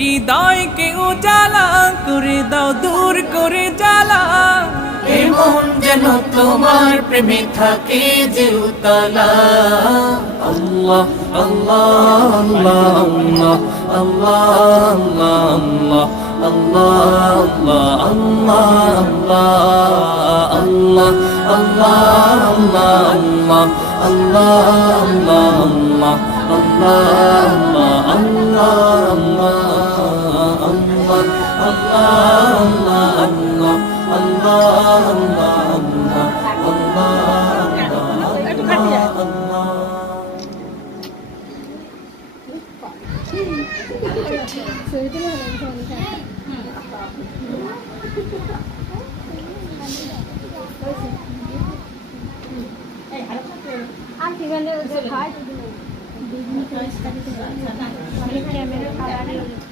হৃদয়কে উজালা করে দাও, দূর করে জ্বালা। এমন যেন তোমার প্রেমে থাকে যে উতলা। আল্লাহ আল্লাহ আল্লাহ আল্লাহ আল্লাহ আল্লাহ আল্লাহ আল্লাহ আল্লাহ ক্যামেরা